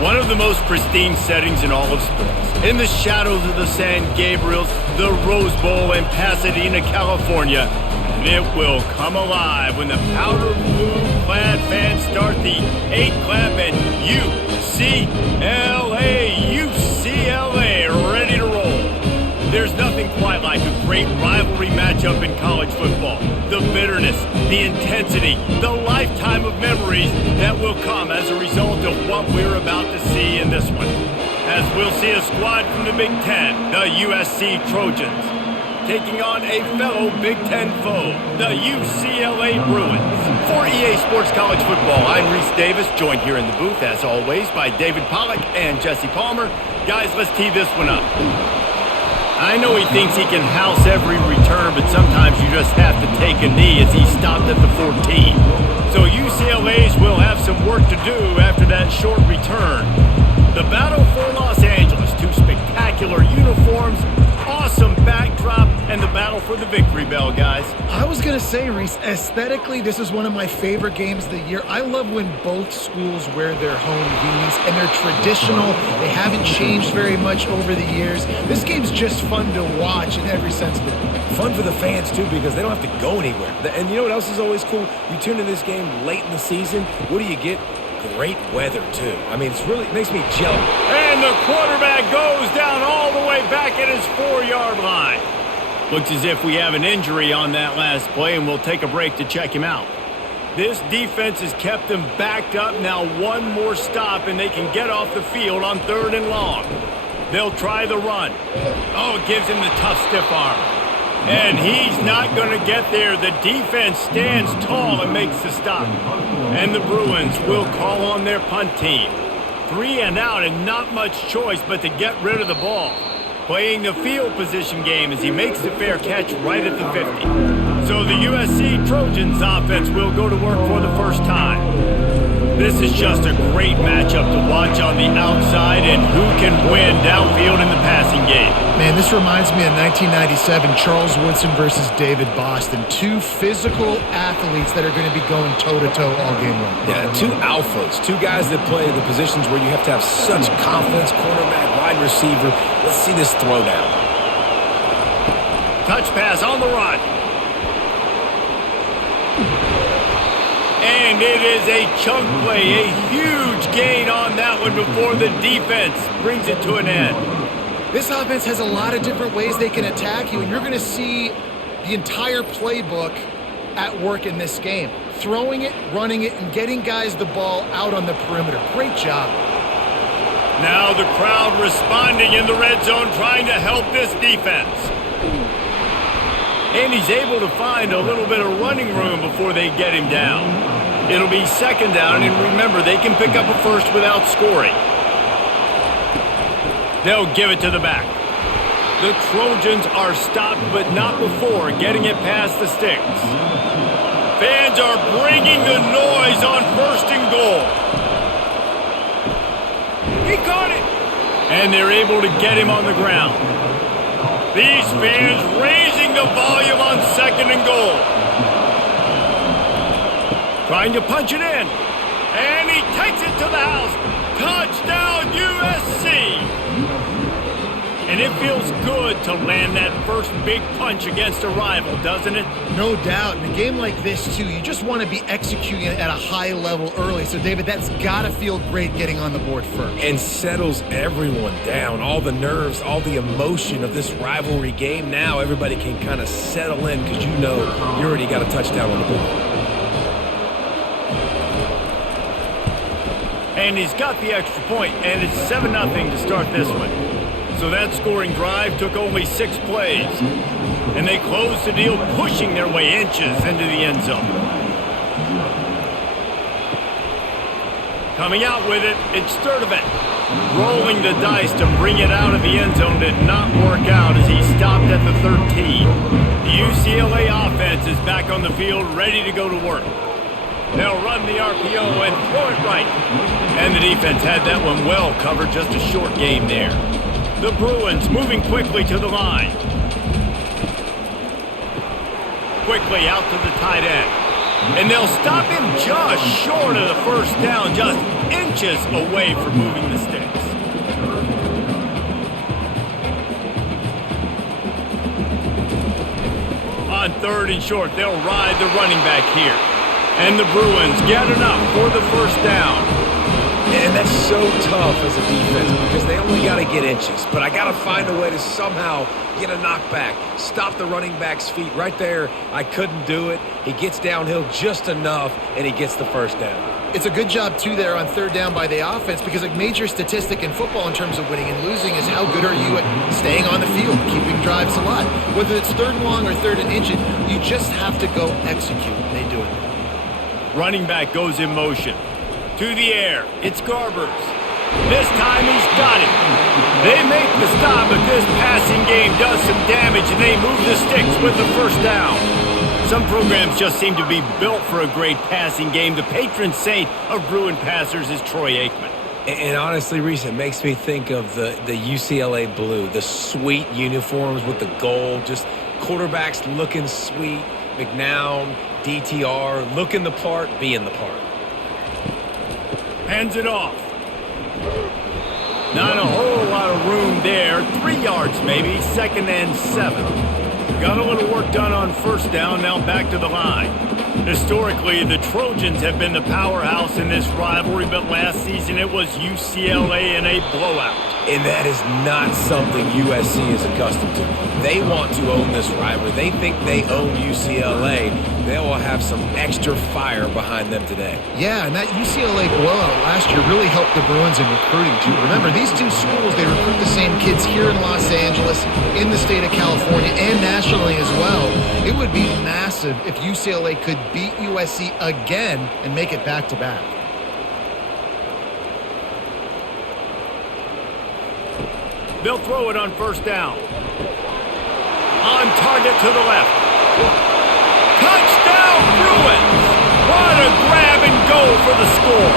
One of the most pristine settings in all of sports. In the shadows of the San Gabriels, the Rose Bowl in Pasadena, California. And it will come alive when the powder blue-clad fans start the 8-clap and UCLA, ready to roll. There's nothing quite like a great rivalry matchup in college football. The bitterness, the intensity, the lifetime of memories that will come as a result of what we're about to see in this one. As we'll see a squad from the Big Ten, the USC Trojans, taking on a fellow Big Ten foe, the UCLA Bruins. For EA Sports College Football, I'm Reese Davis, joined here in the booth, as always, by David Pollack and Jesse Palmer. Guys, let's tee this one up. I know he thinks he can house every return, but sometimes you just have to take a knee as he stopped at the 14. So UCLA's will have some work to do after that short return. The battle for Los Angeles, two spectacular uniforms, awesome backdrop, and the battle for the victory bell, guys. I was going to say, Reese, aesthetically, this is one of my favorite games of the year. I love when both schools wear their home unis, and they're traditional. They haven't changed very much over the years. This game's just fun to watch in every sense of it. Fun for the fans, too, because they don't have to go anywhere. And you know what else is always cool? You tune in this game late in the season, what do you get? Great weather, too. I mean, it makes me jealous. And the quarterback goes down all the way back at his 4-yard line. Looks as if we have an injury on that last play, and we'll take a break to check him out. This defense has kept them backed up. Now one more stop, and they can get off the field on 3rd and long. They'll try the run. Oh, it gives him the tough stiff arm. And he's not going to get there. The defense stands tall and makes the stop. And the Bruins will call on their punt team. 3 and out, and not much choice but to get rid of the ball. Playing the field position game as he makes the fair catch right at the 50. So the USC Trojans offense will go to work for the first time. This is just a great matchup to watch on the outside, and who can win downfield in the passing game. Man, this reminds me of 1997, Charles Woodson versus David Boston. Two physical athletes that are going to be going toe-to-toe all game long. Yeah, two alphas, two guys that play the positions where you have to have such confidence, cornerback, wide receiver. Let's see this throwdown. Touch pass on the run. And it is a chunk play, a huge gain on that one before the defense brings it to an end. This offense has a lot of different ways they can attack you, and you're going to see the entire playbook at work in this game. Throwing it, running it, and getting guys the ball out on the perimeter. Great job. Now the crowd responding in the red zone, trying to help this defense. And he's able to find a little bit of running room before they get him down. It'll be 2nd down, and remember, they can pick up a first without scoring. They'll give it to the back. The Trojans are stopped, but not before getting it past the sticks. Fans are bringing the noise on 1st and goal. He caught it! And they're able to get him on the ground. These fans raising the volume on 2nd and goal. Trying to punch it in. And he takes it to the house. Touchdown, USC! And it feels good to land that first big punch against a rival, doesn't it? No doubt. In a game like this, too, you just want to be executing it at a high level early. So, David, that's got to feel great getting on the board first. And settles everyone down. All the nerves, all the emotion of this rivalry game. Now everybody can kind of settle in because you know you already got a touchdown on the board. And he's got the extra point, and it's 7-0 to start this one. So that scoring drive took only 6 plays. And they closed the deal, pushing their way inches into the end zone. Coming out with it, it's Sturdivant. Rolling the dice to bring it out of the end zone did not work out as he stopped at the 13. The UCLA offense is back on the field, ready to go to work. They'll run the RPO and throw it right. And the defense had that one well covered, just a short game there. The Bruins moving quickly to the line. Quickly out to the tight end. And they'll stop him just short of the first down, just inches away from moving the sticks. On 3rd and short, they'll ride the running back here. And the Bruins get enough for the first down. And that's so tough as a defense because they only got to get inches. But I got to find a way to somehow get a knockback, stop the running back's feet. Right there, I couldn't do it. He gets downhill just enough, and he gets the first down. It's a good job, too, there on 3rd down by the offense because a major statistic in football in terms of winning and losing is how good are you at staying on the field, keeping drives alive. Whether it's 3rd and long or 3rd and inches, you just have to go execute, and they do it. Running back goes in motion. To the air, it's Garbers. This time he's got it. They make the stop, but this passing game does some damage, and they move the sticks with the first down. Some programs just seem to be built for a great passing game. The patron saint of Bruin passers is Troy Aikman. And honestly, Reese, it makes me think of the UCLA blue, the sweet uniforms with the gold, just quarterbacks looking sweet, McNown, DTR, looking the part, being the part. Hands it off. Not a whole lot of room there. 3 yards maybe, 2nd and 7. Got a little work done on first down, now back to the line. Historically, the Trojans have been the powerhouse in this rivalry, but last season it was UCLA in a blowout. And that is not something USC is accustomed to. They want to own this rivalry. They think they own UCLA. They will have some extra fire behind them today. Yeah, and that UCLA blowout last year really helped the Bruins in recruiting, too. Remember, these two schools, they recruit the same kids here in Los Angeles, in the state of California, and nationally as well. It would be massive if UCLA could beat USC again and make it back-to-back. They'll throw it on first down. On target to the left. Touchdown, Bruins! What a grab and go for the score.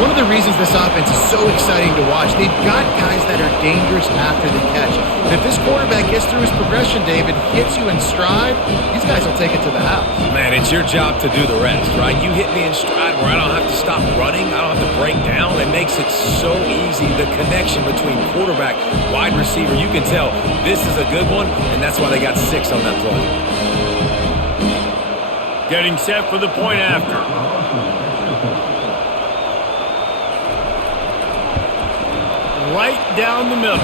One of the reasons this offense is so exciting to watch, they've got guys that are dangerous after the catch. And if this quarterback gets through his progression, David, hits you in stride, these guys will take it to the house. Man, it's your job to do the rest, right? You hit me in stride where I don't have to stop running. I don't have to break down. It makes it so easy. The connection between quarterback, wide receiver, you can tell this is a good one, and that's why they got 6 on that play. Getting set for the point after. Right down the middle.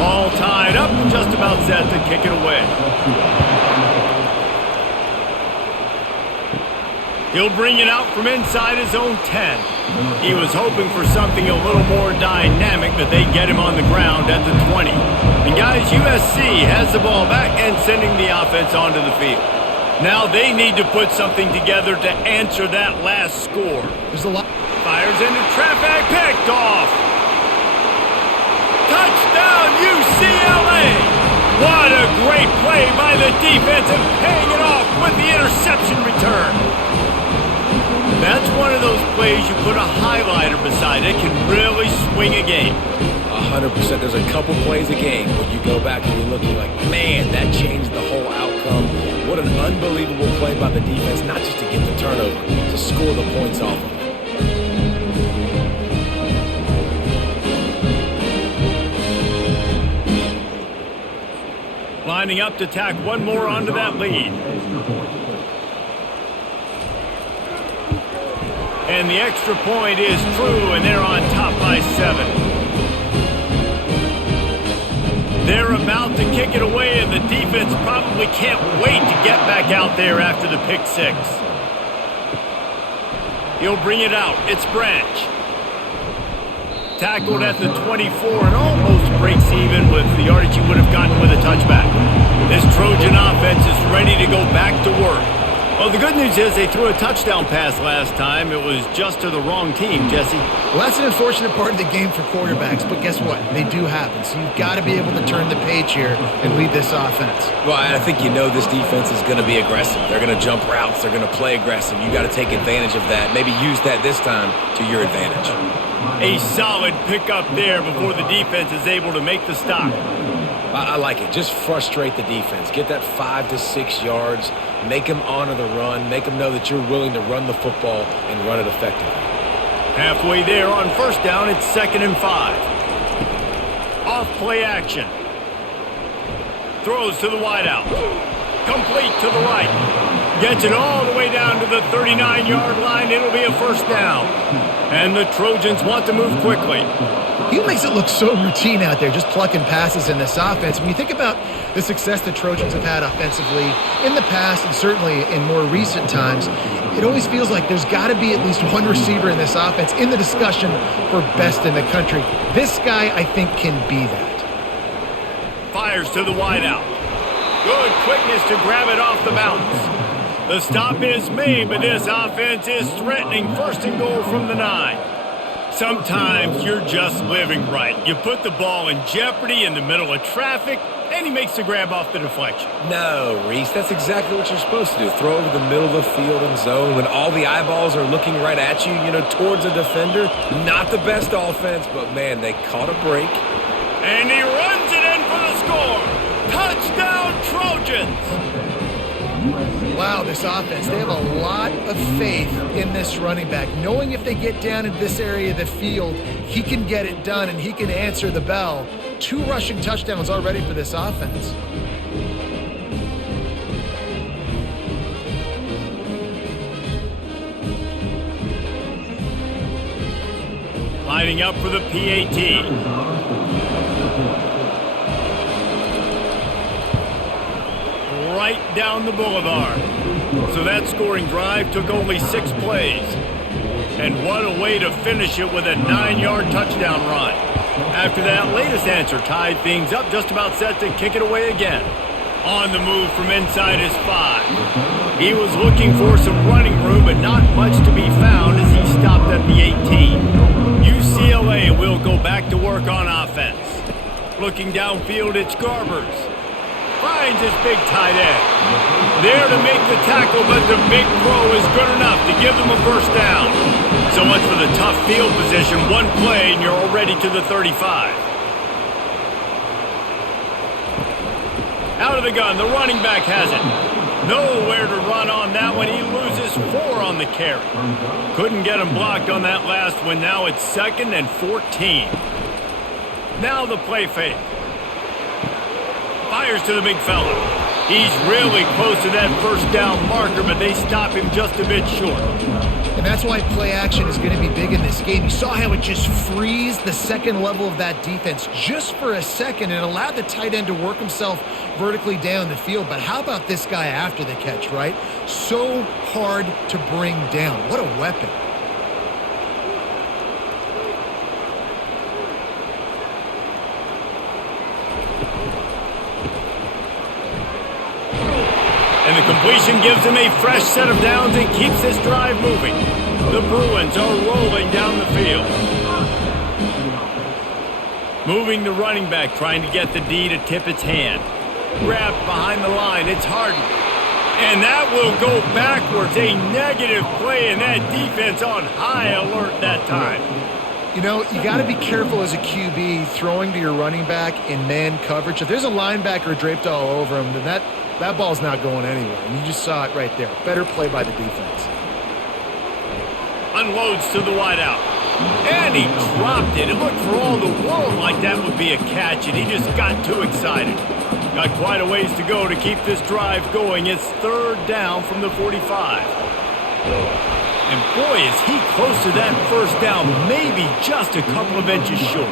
All tied up and just about set to kick it away. He'll bring it out from inside his own 10. He was hoping for something a little more dynamic, but they get him on the ground at the 20. And guys, USC has the ball back and sending the offense onto the field. Now they need to put something together to answer that last score. There's a lot. Fires into traffic, picked off. Touchdown, UCLA! What a great play by the defense and paying it off with the interception return. That's one of those plays you put a highlighter beside it, can really swing a game. 100%. There's a couple plays a game when you go back and you look and you're like, man, that changed the whole outcome. What an unbelievable play by the defense, not just to get the turnover, to score the points off of it. Lining up to tack one more onto that lead. And the extra point is true, and they're on top by 7. They're about to kick it away, and the defense probably can't wait to get back out there after the pick 6. He'll bring it out. It's Branch. Tackled at the 24 and almost breaks even with the yardage he would have gotten with a touchback. This Trojan offense is ready to go back to work. Well, the good news is they threw a touchdown pass last time. It was just to the wrong team, Jesse. Well, that's an unfortunate part of the game for quarterbacks, but guess what? They do happen. So you've got to be able to turn the page here and lead this offense. Well, I think you know this defense is going to be aggressive. They're going to jump routes. They're going to play aggressive. You got to take advantage of that. Maybe use that this time to your advantage. A solid pickup there before the defense is able to make the stop. I like it. Just frustrate the defense. Get that 5 to 6 yards. Make them honor the run. Make them know that you're willing to run the football and run it effectively. Halfway there on first down, it's 2nd and 5. Off play action. Throws to the wideout. Complete to the right. Gets it all the way down to the 39-yard line. It'll be a first down. And the Trojans want to move quickly. He makes it look so routine out there, just plucking passes in this offense. When you think about the success the Trojans have had offensively in the past and certainly in more recent times, it always feels like there's got to be at least one receiver in this offense in the discussion for best in the country. This guy, I think, can be that. Fires to the wideout. Good quickness to grab it off the bounce. The stop is made, but this offense is threatening 1st and goal from the 9. Sometimes you're just living right. You put the ball in jeopardy in the middle of traffic, and he makes the grab off the deflection. No, Reese, that's exactly what you're supposed to do. Throw over the middle of the field and zone when all the eyeballs are looking right at you, towards a defender. Not the best offense, but, man, they caught a break. And he runs it in for the score. Touchdown, Trojans! Wow, this offense, they have a lot of faith in this running back. Knowing if they get down into this area of the field, he can get it done and he can answer the bell. 2 rushing touchdowns already for this offense. Lining up for the PAT. Right down the boulevard. So that scoring drive took only 6 plays. And what a way to finish it with a 9-yard touchdown run. After that latest answer tied things up, just about set to kick it away again. On the move from inside his 5. He was looking for some running room, but not much to be found as he stopped at the 18. UCLA will go back to work on offense. Looking downfield, it's Garbers. Finds his big tight end. There to make the tackle, but the big throw is good enough to give them a first down. So much for the tough field position. One play and you're already to the 35. Out of the gun, the running back has it. Nowhere to run on that one. He loses 4 on the carry. Couldn't get him blocked on that last one. Now it's 2nd and 14. Now the play fake. Fires to the big fella. He's really close to that first down marker, but they stop him just a bit short. And that's why play action is going to be big in this game. You saw how it just frees the second level of that defense just for a second and allowed the tight end to work himself vertically down the field. But how about this guy after the catch, right? So hard to bring down. What a weapon. And the completion gives him a fresh set of downs and keeps this drive moving. The Bruins are rolling down the field. Moving the running back, trying to get the D to tip its hand. Wrapped behind the line, it's Harden. And that will go backwards. A negative play, and that defense on high alert that time. You got to be careful as a QB throwing to your running back in man coverage. If there's a linebacker draped all over him, then that ball's not going anywhere. And you just saw it right there. Better play by the defense. Unloads to the wideout. And he dropped it. It looked for all the world like that would be a catch, and he just got too excited. Got quite a ways to go to keep this drive going. It's 3rd down from the 45. And boy, is he close to that first down, maybe just a couple of inches short.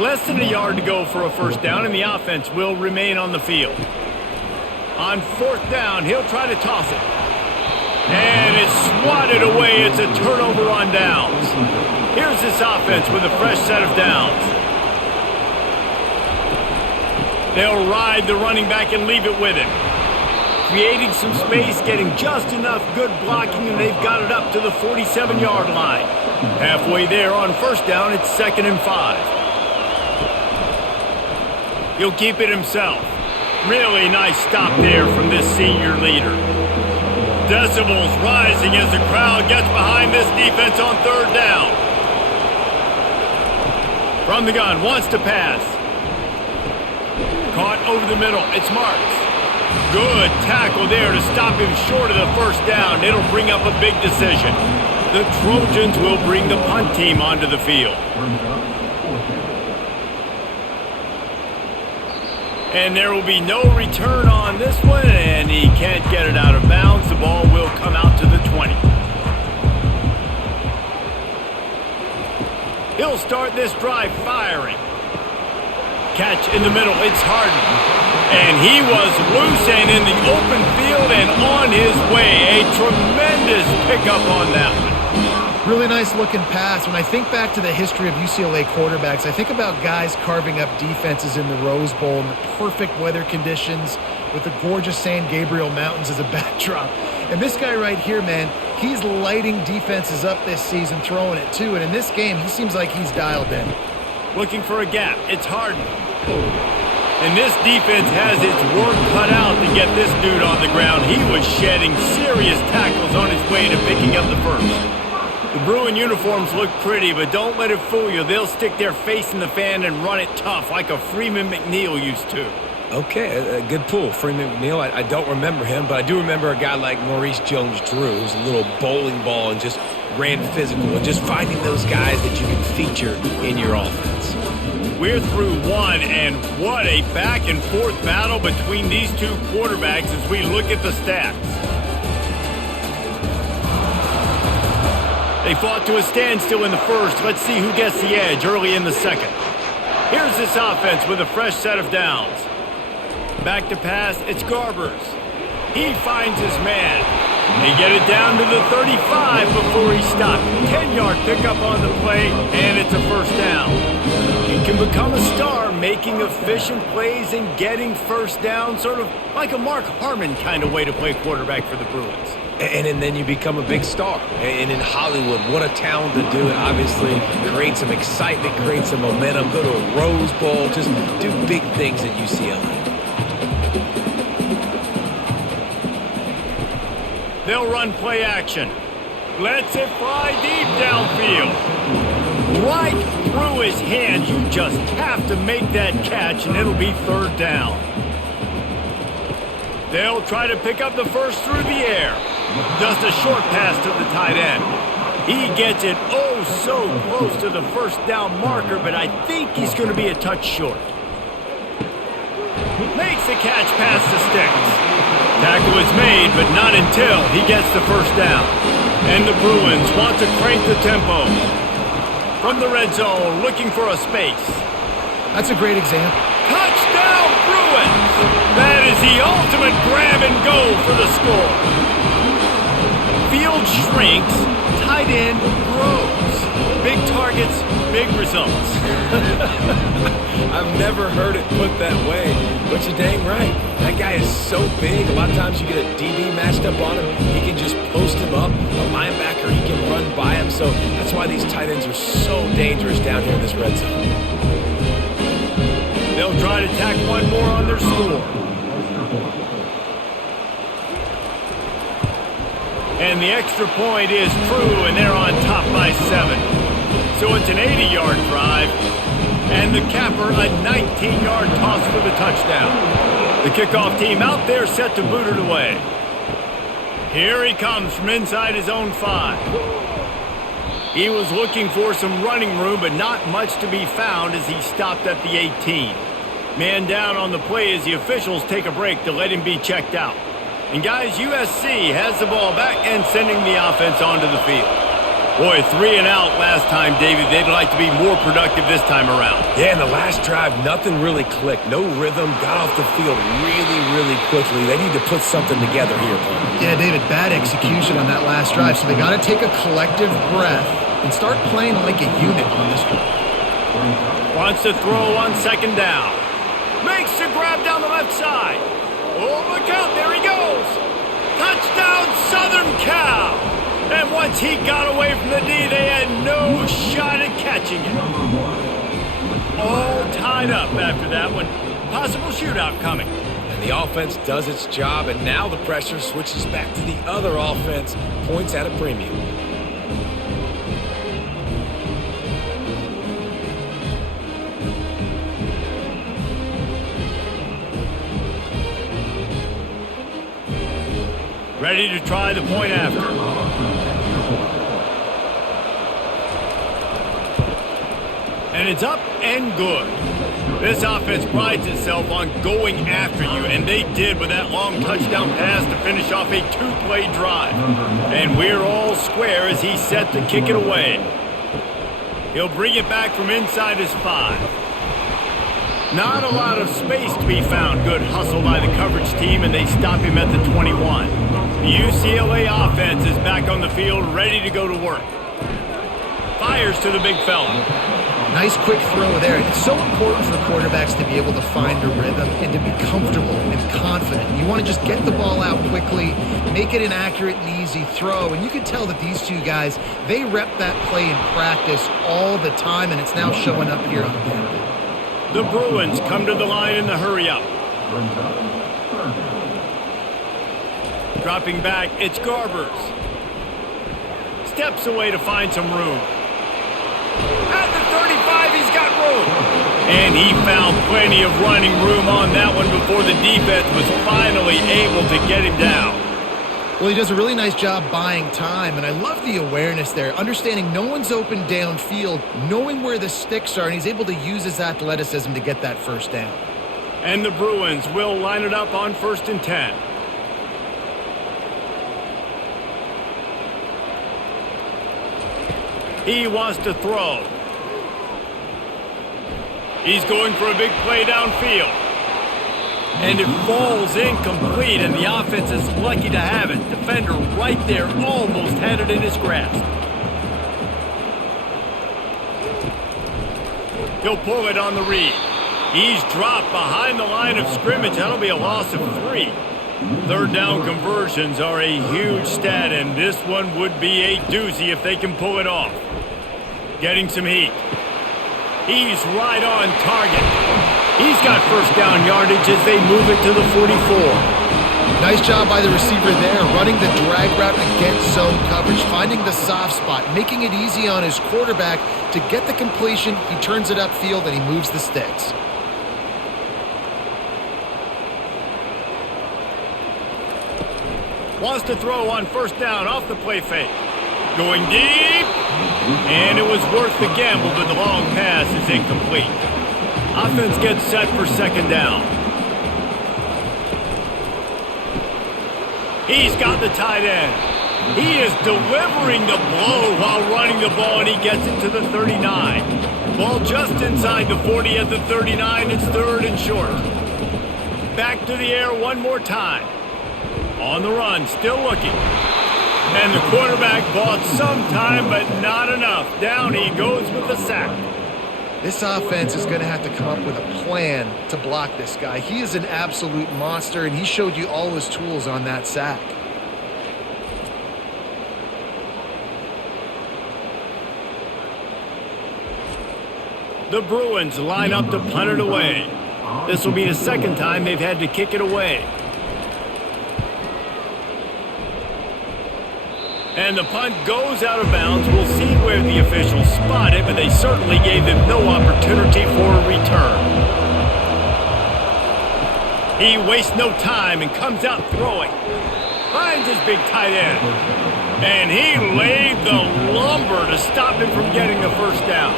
Less than a yard to go for a first down, and the offense will remain on the field. On 4th down, he'll try to toss it. And it's swatted away. It's a turnover on downs. Here's this offense with a fresh set of downs. They'll ride the running back and leave it with him. Creating some space, getting just enough good blocking, and they've got it up to the 47-yard line. Halfway there on first down, it's 2nd and 5. He'll keep it himself. Really nice stop there from this senior leader. Decibels rising as the crowd gets behind this defense on 3rd down. From the gun, wants to pass. Caught over the middle. It's Marks. Good tackle there to stop him short of the first down. It'll bring up a big decision. The Trojans will bring the punt team onto the field. And there will be no return on this one, and he can't get it out of bounds. The ball will come out to the 20. He'll start this drive firing. Catch in the middle. It's Harden. And he was loose and in the open field and on his way. A tremendous pickup on that one. Really nice looking pass. When I think back to the history of UCLA quarterbacks, I think about guys carving up defenses in the Rose Bowl in the perfect weather conditions with the gorgeous San Gabriel Mountains as a backdrop. And this guy right here, man, he's lighting defenses up this season, throwing it too. And in this game, he seems like he's dialed in. Looking for a gap. It's Harden. And this defense has its work cut out to get this dude on the ground. He was shedding serious tackles on his way to picking up the first. The Bruin uniforms look pretty, but don't let it fool you. They'll stick their face in the fan and run it tough like a Freeman McNeil used to. Okay, a good pull. Freeman McNeil, I don't remember him, but I do remember a guy like Maurice Jones-Drew, who's a little bowling ball and just ran physical, and just finding those guys that you can feature in your offense. We're through one, and what a back-and-forth battle between these two quarterbacks as we look at the stats. They fought to a standstill in the first. Let's see who gets the edge early in the second. Here's this offense with a fresh set of downs. Back to pass, it's Garbers. He finds his man. They get it down to the 35 before he stopped. 10-yard pickup on the play, and it's a first down. He can become a star making efficient plays and getting first down, sort of like a Mark Harmon kind of way to play quarterback for the Bruins. And then you become a big star. And in Hollywood, what a talent to do it. Obviously, create some excitement, create some momentum, go to a Rose Bowl, just do big things at UCLA. They'll run play action. Lets it fly deep downfield. Right through his hands. You just have to make that catch, and it'll be third down. They'll try to pick up the first through the air. Just a short pass to the tight end. He gets it oh so close to the first down marker, but I think he's going to be a touch short. Makes the catch past the sticks. Tackle is made, but not until he gets the first down. And the Bruins want to crank the tempo. From the red zone, looking for a space. That's a great example. Touchdown, Bruins! That is the ultimate grab and go for the score. Field shrinks, tight end grows. Big targets, big results. I've never heard it put that way, but you're dang right. That guy is so big, a lot of times you get a DB matched up on him. He can just post him up. A linebacker, he can run by him. So that's why these tight ends are so dangerous down here in this red zone. They'll try to tack one more on their score. And the extra point is true, and they're on top by 7. So it's an 80-yard drive, and the capper a 19-yard toss for the touchdown. The kickoff team out there set to boot it away. Here he comes from inside his own 5. He was looking for some running room, but not much to be found as he stopped at the 18. Man down on the play as the officials take a break to let him be checked out. And guys, USC has the ball back and sending the offense onto the field. Boy, 3 and out last time, David. They'd like to be more productive this time around. Yeah, in the last drive, nothing really clicked. No rhythm, got off the field really, really quickly. They need to put something together here. Yeah, David, bad execution on that last drive, so they got to take a collective breath and start playing like a unit on this drive. Wants to throw on second down. Makes the grab down the left side. Oh, look out, there he goes. Touchdown, Southern Cal. And once he got away from the D, they had no shot at catching it. All tied up after that one. Possible shootout coming. And the offense does its job, and now the pressure switches back to the other offense. Points at a premium. Ready to try the point after. And it's up and good. This offense prides itself on going after you, and they did with that long touchdown pass to finish off a two-play drive. And we're all square as he's set to kick it away. He'll bring it back from inside his 5. Not a lot of space to be found. Good hustle by the coverage team, and they stop him at the 21. The UCLA offense is back on the field, ready to go to work. Fires to the big fella. Nice quick throw there. It's so important for quarterbacks to be able to find a rhythm and to be comfortable and confident. You want to just get the ball out quickly, make it an accurate and easy throw. And you can tell that these two guys, they rep that play in practice all the time, and it's now showing up here on the field. The Bruins come to the line in the hurry-up. Dropping back, it's Garbers. Steps away to find some room. At the 35, he's got room. And he found plenty of running room on that one before the defense was finally able to get him down. Well, he does a really nice job buying time, and I love the awareness there, understanding no one's open downfield, knowing where the sticks are, and he's able to use his athleticism to get that first down. And the Bruins will line it up on 1st and 10. He wants to throw. He's going for a big play downfield. And it falls incomplete, and the offense is lucky to have it. Defender right there almost had it in his grasp. He'll pull it on the read. He's dropped behind the line of scrimmage. That'll be a loss of 3. Third down conversions are a huge stat, and this one would be a doozy if they can pull it off. Getting some heat. He's right on target. He's got first down yardage as they move it to the 44. Nice job by the receiver there, running the drag route against zone coverage, finding the soft spot, making it easy on his quarterback to get the completion. He turns it upfield and he moves the sticks. Wants to throw on first down off the play fake. Going deep. And it was worth the gamble, but the long pass is incomplete. Offense gets set for second down. He's got the tight end. He is delivering the blow while running the ball, and he gets it to the 39. Ball just inside the 40 at the 39. It's 3rd and short. Back to the air one more time. On the run, still looking. And the quarterback bought some time, but not enough. Down he goes with the sack. This offense is going to have to come up with a plan to block this guy. He is an absolute monster, and he showed you all his tools on that sack. The Bruins line up to punt it away. This will be the second time they've had to kick it away. And the punt goes out of bounds. We'll see where the officials spot it, but they certainly gave them no opportunity for a return. He wastes no time and comes out throwing. Finds his big tight end. And he laid the lumber to stop him from getting the first down.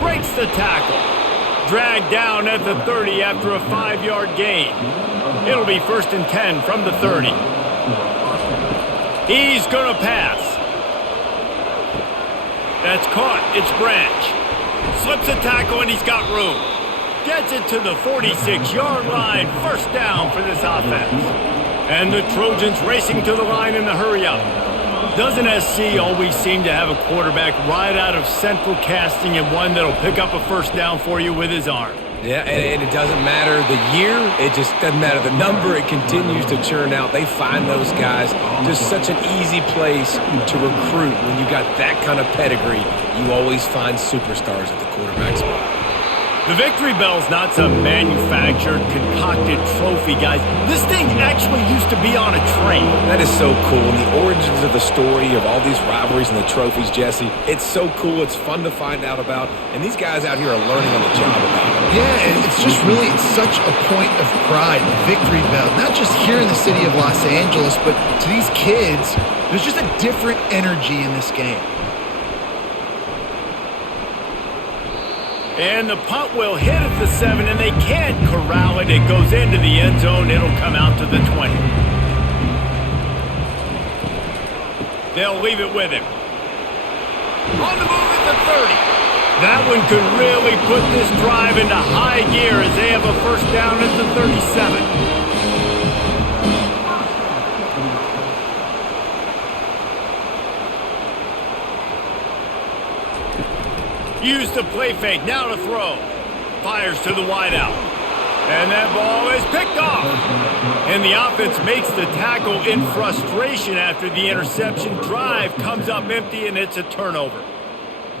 Breaks the tackle. Dragged down at the 30 after a 5-yard gain. It'll be 1st and 10 from the 30. He's going to pass. That's caught. It's Branch. Slips a tackle, and he's got room. Gets it to the 46-yard line. First down for this offense. And the Trojans racing to the line in the hurry-up. Doesn't SC always seem to have a quarterback right out of central casting and one that'll pick up a first down for you with his arm? Yeah, and it doesn't matter the year. It just doesn't matter the number. It continues to churn out. They find those guys. Just such an easy place to recruit. When you got that kind of pedigree, you always find superstars at the quarterback spot. The Victory Bell's not some manufactured, concocted trophy, guys. This thing actually used to be on a train. That is so cool. And the origins of the story of all these rivalries and the trophies, Jesse, it's so cool. It's fun to find out about. And these guys out here are learning on the job about it. Yeah, and it's just really such a point of pride, the Victory Bell. Not just here in the city of Los Angeles, but to these kids, there's just a different energy in this game. And the punt will hit at the 7, and they can't corral it. It goes into the end zone. It'll come out to the 20. They'll leave it with him. On the move at the 30. That one could really put this drive into high gear as they have a first down at the 37. Use the play fake, now to throw. Fires to the wideout. And that ball is picked off. And the offense makes the tackle in frustration after the interception. Drive comes up empty, and it's a turnover.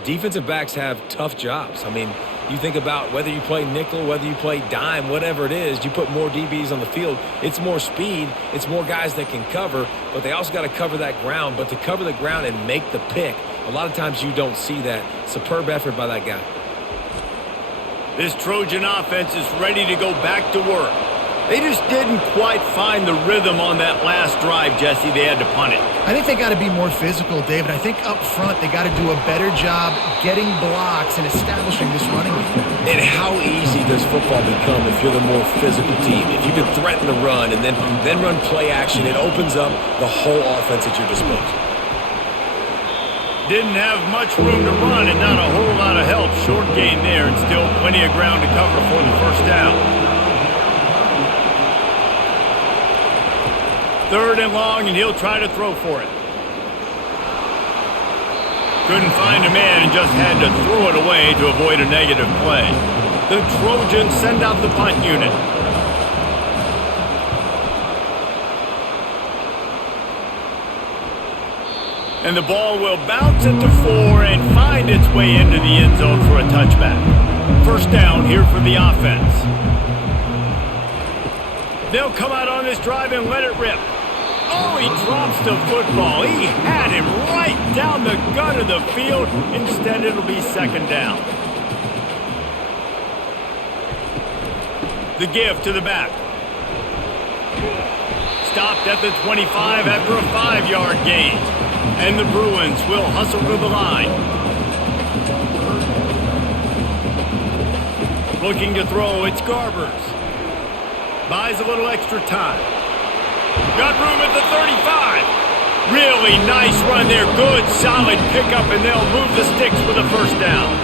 Defensive backs have tough jobs. I mean, you think about whether you play nickel, whether you play dime, whatever it is, you put more DBs on the field. It's more speed. It's more guys that can cover, but they also got to cover that ground. But to cover the ground and make the pick, a lot of times you don't see that. Superb effort by that guy. This Trojan offense is ready to go back to work. They just didn't quite find the rhythm on that last drive, Jesse. They had to punt it. I think they got to be more physical, David. I think up front they got to do a better job getting blocks and establishing this running game. And how easy does football become if you're the more physical team? If you can threaten the run and then run play action, it opens up the whole offense at your disposal. Didn't have much room to run and not a whole lot of help. Short gain there and still plenty of ground to cover for the first down. 3rd and long, and he'll try to throw for it. Couldn't find a man and just had to throw it away to avoid a negative play. The Trojans send out the punt unit. And the ball will bounce at the 4 and find its way into the end zone for a touchback. First down here for the offense. They'll come out on this drive and let it rip. Oh, he drops the football. He had him right down the gut of the field. Instead, it'll be 2nd down. The give to the back. Stopped at the 25 after a 5-yard gain. And the Bruins will hustle to the line. Looking to throw, it's Garbers. Buys a little extra time. Got room at the 35. Really nice run there. Good, solid pickup, and they'll move the sticks with a first down.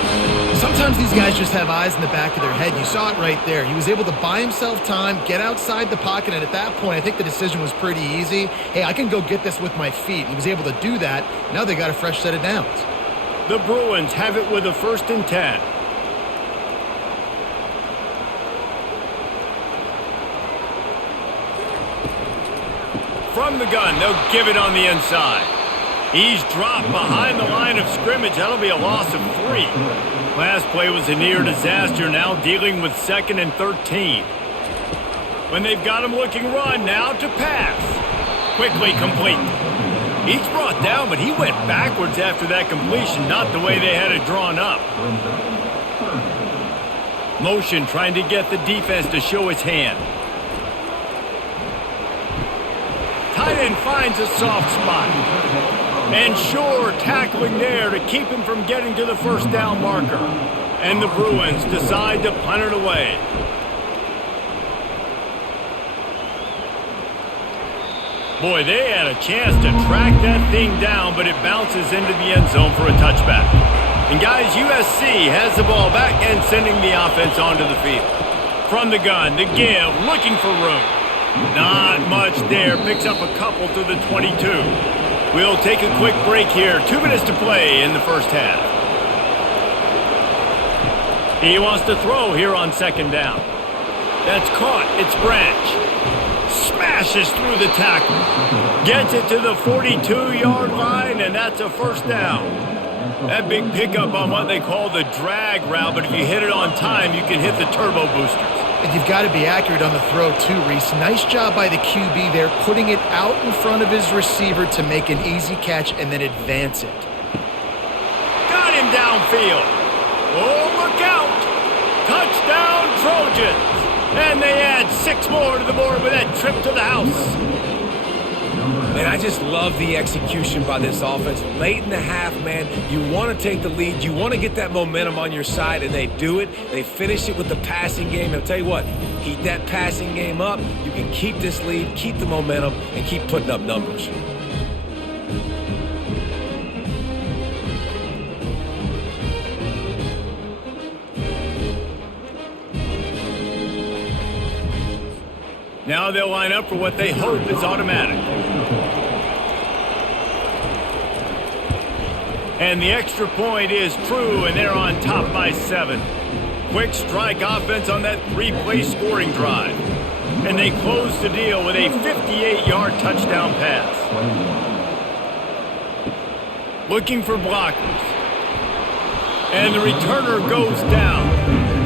Sometimes these guys just have eyes in the back of their head. You saw it right there. He was able to buy himself time, get outside the pocket, and at that point, I think the decision was pretty easy. Hey, I can go get this with my feet. He was able to do that. Now they got a fresh set of downs. The Bruins have it with a 1st and 10. From the gun, they'll give it on the inside. He's dropped behind the line of scrimmage. That'll be a loss of 3. Last play was a near disaster, now dealing with 2nd and 13. When they've got him looking run, now to pass. Quickly complete. He's brought down, but he went backwards after that completion, not the way they had it drawn up. Motion trying to get the defense to show his hand. Tight end finds a soft spot. And Shore tackling there to keep him from getting to the first down marker. And the Bruins decide to punt it away. Boy, they had a chance to track that thing down, but it bounces into the end zone for a touchback. And guys, USC has the ball back and sending the offense onto the field. From the gun, the give, looking for room. Not much there, picks up a couple to the 22. We'll take a quick break here. 2 minutes to play in the first half. He wants to throw here on 2nd down. That's caught. It's Branch. Smashes through the tackle. Gets it to the 42-yard line, and that's a first down. That big pickup on what they call the drag route, but if you hit it on time, you can hit the turbo boosters. And you've got to be accurate on the throw too, Reese. Nice job by the QB there, putting it out in front of his receiver to make an easy catch and then advance it. Got him downfield. Oh, look out. Touchdown, Trojans. And they add 6 more to the board with that trip to the house. Man, I just love the execution by this offense. Late in the half, man, you want to take the lead. You want to get that momentum on your side, and they do it. They finish it with the passing game. And I'll tell you what, heat that passing game up. You can keep this lead, keep the momentum, and keep putting up numbers. Now they'll line up for what they hope is automatic. And the extra point is true, and they're on top by 7. Quick strike offense on that 3-play scoring drive. And they close the deal with a 58-yard touchdown pass. Looking for blockers. And the returner goes down.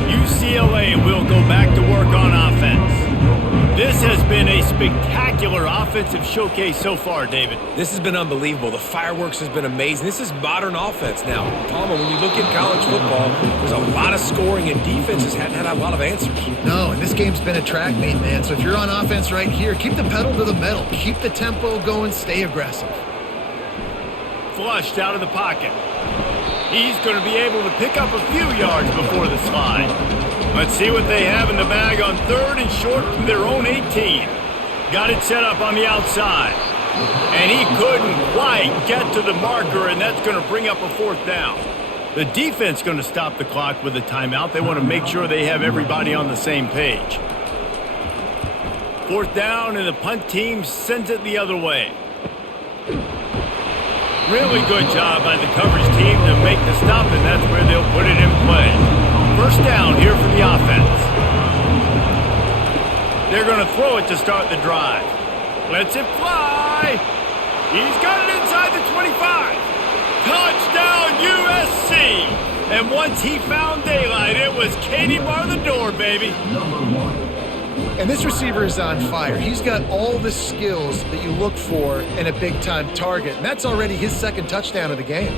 UCLA will go back to work on offense. This has been a spectacular offensive showcase so far, David. This has been unbelievable. The fireworks has been amazing. This is modern offense now. Palmer, when you look at college football, there's a lot of scoring, and defenses hadn't had a lot of answers. No, and this game's been a track meet, man. So if you're on offense right here, keep the pedal to the metal. Keep the tempo going. Stay aggressive. Flushed out of the pocket. He's going to be able to pick up a few yards before the slide. Let's see what they have in the bag on 3rd and short from their own 18. Got it set up on the outside. And he couldn't quite get to the marker, and that's going to bring up a 4th down. The defense going to stop the clock with a timeout. They want to make sure they have everybody on the same page. 4th down, and the punt team sends it the other way. Really good job by the coverage team to make the stop, and that's where they'll put it in play. 1st down here for the offense. They're going to throw it to start the drive. Lets it fly. He's got it inside the 25. Touchdown, USC. And once he found daylight, it was Katie bar the door, baby. And this receiver is on fire. He's got all the skills that you look for in a big-time target. And that's already his 2nd touchdown of the game.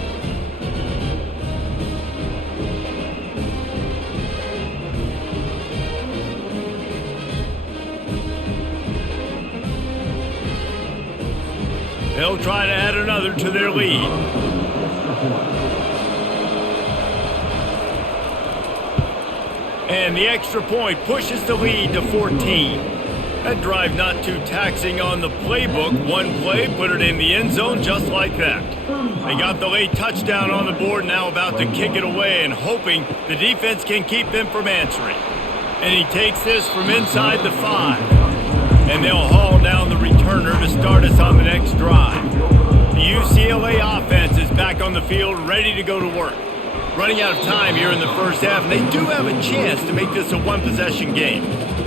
They'll try to add another to their lead. And the extra point pushes the lead to 14. That drive not too taxing on the playbook. One play, put it in the end zone just like that. They got the late touchdown on the board, now about to kick it away and hoping the defense can keep them from answering. And he takes this from inside the 5. And they'll haul down the returner to start us on the next drive. The UCLA offense is back on the field, ready to go to work. Running out of time here in the 1st half, and they do have a chance to make this a 1-possession game.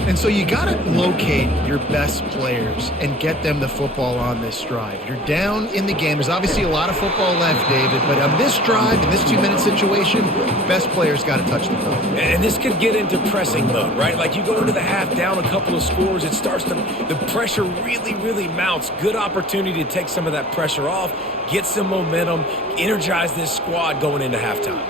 And so you got to locate your best players and get them the football on this drive. You're down in the game. There's obviously a lot of football left, David, but on this drive, in this 2-minute situation, best players got to touch the ball. And this could get into pressing mode, right? Like you go into the half down a couple of scores, it starts to, the pressure really mounts. Good opportunity to take some of that pressure off, get some momentum, energize this squad going into halftime.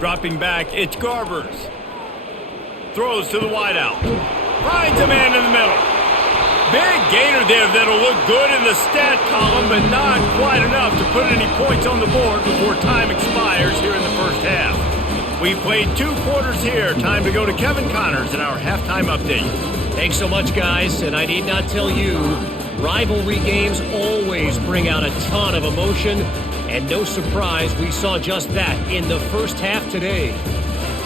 Dropping back, it's Garbers. Throws to the wideout. Finds a man in the middle. Big gainer there that'll look good in the stat column, but not quite enough to put any points on the board before time expires here in the 1st half. We've played 2 quarters here. Time to go to Kevin Connors in our halftime update. Thanks so much, guys, and I need not tell you, rivalry games always bring out a ton of emotion. And no surprise, we saw just that in the 1st half today.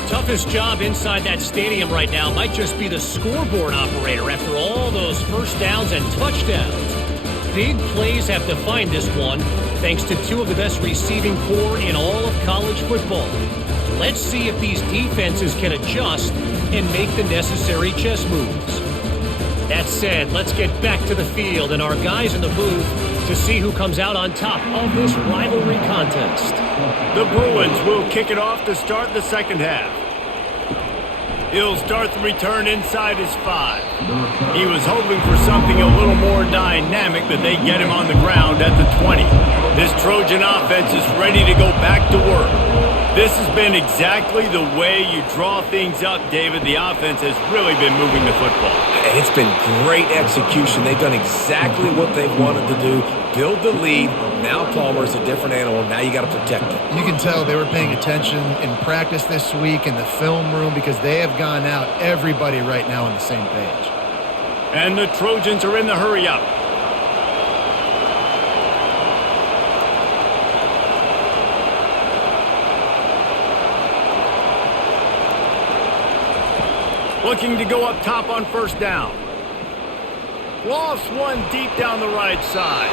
Toughest job inside that stadium right now might just be the scoreboard operator after all those 1st downs and touchdowns. Big plays have defined this one, thanks to 2 of the best receiving corps in all of college football. Let's see if these defenses can adjust and make the necessary chess moves. That said, let's get back to the field and our guys in the booth to see who comes out on top of this rivalry contest. The Bruins will kick it off to start the second half. He'll start the return inside his 5. He was hoping for something a little more dynamic, but they get him on the ground at the 20. This Trojan offense is ready to go back to work. This has been exactly the way you draw things up, David. The offense has really been moving the football. It's been great execution. They've done exactly what they've wanted to do. Build the lead. Now Palmer's a different animal. Now you got to protect him. You can tell they were paying attention in practice this week in the film room because they have gone out, everybody right now on the same page. And the Trojans are in the hurry-up. Looking to go up top on first down. Lofts one deep down the right side.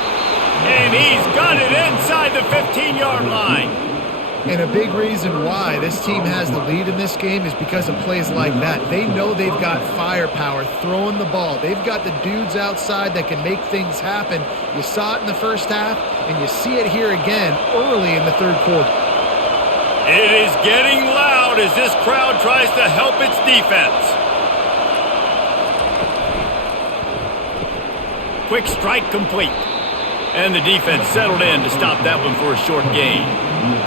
And he's got it inside the 15-yard line. And a big reason why this team has the lead in this game is because of plays like that. They know they've got firepower throwing the ball. They've got the dudes outside that can make things happen. You saw it in the first half, and you see it here again early in the third quarter. It is getting loud as this crowd tries to help its defense. Quick strike complete. And the defense settled in to stop that one for a short gain.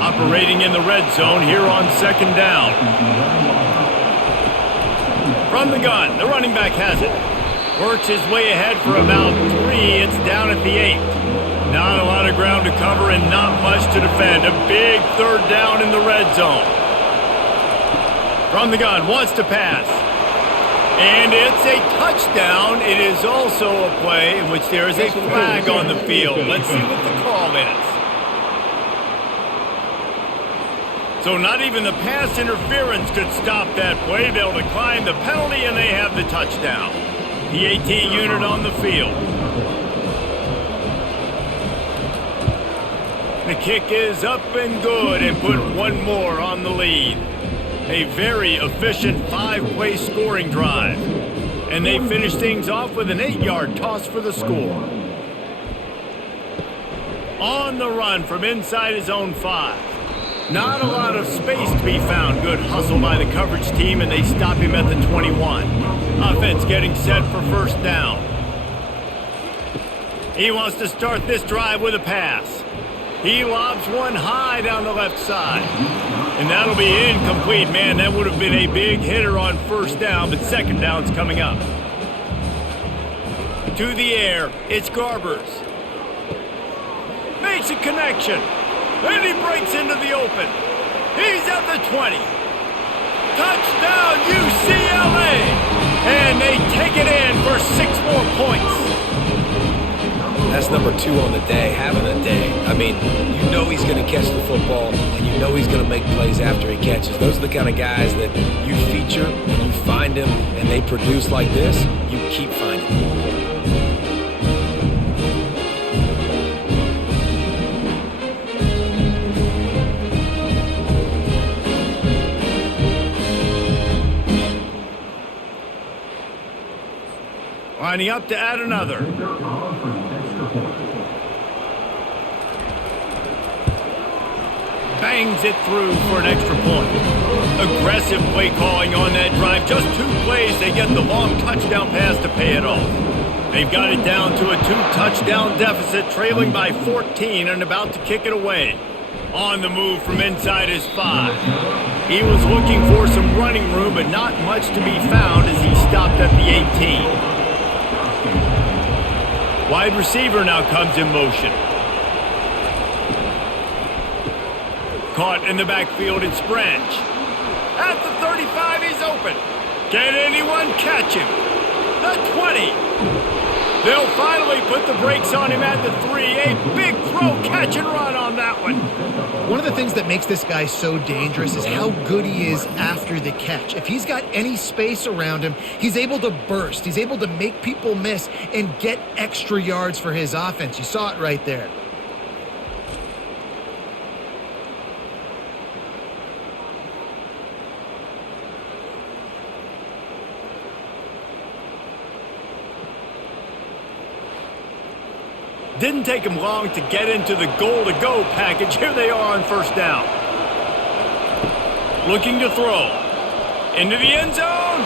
Operating in the red zone here on second down. From the gun, the running back has it. Works his way ahead for about 3. It's down at the 8. Not a lot of ground to cover and not much to defend. A big third down in the red zone. From the gun, wants to pass. And it's a touchdown. It is also a play in which there is a flag on the field. Let's see what the call is. So not even the pass interference could stop that play. They'll decline the penalty and they have the touchdown. The AT unit on the field. The kick is up and good and put one more on the lead. A very efficient 5-play scoring drive. And they finish things off with an 8-yard toss for the score. On the run from inside his own 5. Not a lot of space to be found. Good hustle by the coverage team, and they stop him at the 21. Offense getting set for first down. He wants to start this drive with a pass. He lobs one high down the left side. And that'll be incomplete. Man, that would have been a big hitter on first down, but second down's coming up. To the air, it's Garbers. Makes a connection. And he breaks into the open. He's at the 20. Touchdown, UCLA! And they take it in for 6 more points. That's number 2 on the day, having a day. I mean, you know he's going to catch the football, and you know he's going to make plays after he catches. Those are the kind of guys that you feature, and you find them, and they produce like this, you keep finding them. Lining up to add another. Bangs it through for an extra point. Aggressive play calling on that drive. Just 2 plays, they get the long touchdown pass to pay it off. They've got it down to a 2-touchdown deficit, trailing by 14 and about to kick it away. On the move from inside his 5. He was looking for some running room, but not much to be found as he stopped at the 18. Wide receiver now comes in motion. Caught in the backfield, it's Branch. At the 35, he's open. Can anyone catch him? The 20. They'll finally put the brakes on him at the 3. A big throw, catch and run on that one. One of the things that makes this guy so dangerous is how good he is after the catch. If he's got any space around him, he's able to burst. He's able to make people miss and get extra yards for his offense. You saw it right there. Didn't take him long to get into the goal-to-go package. Here they are on first down. Looking to throw. Into the end zone.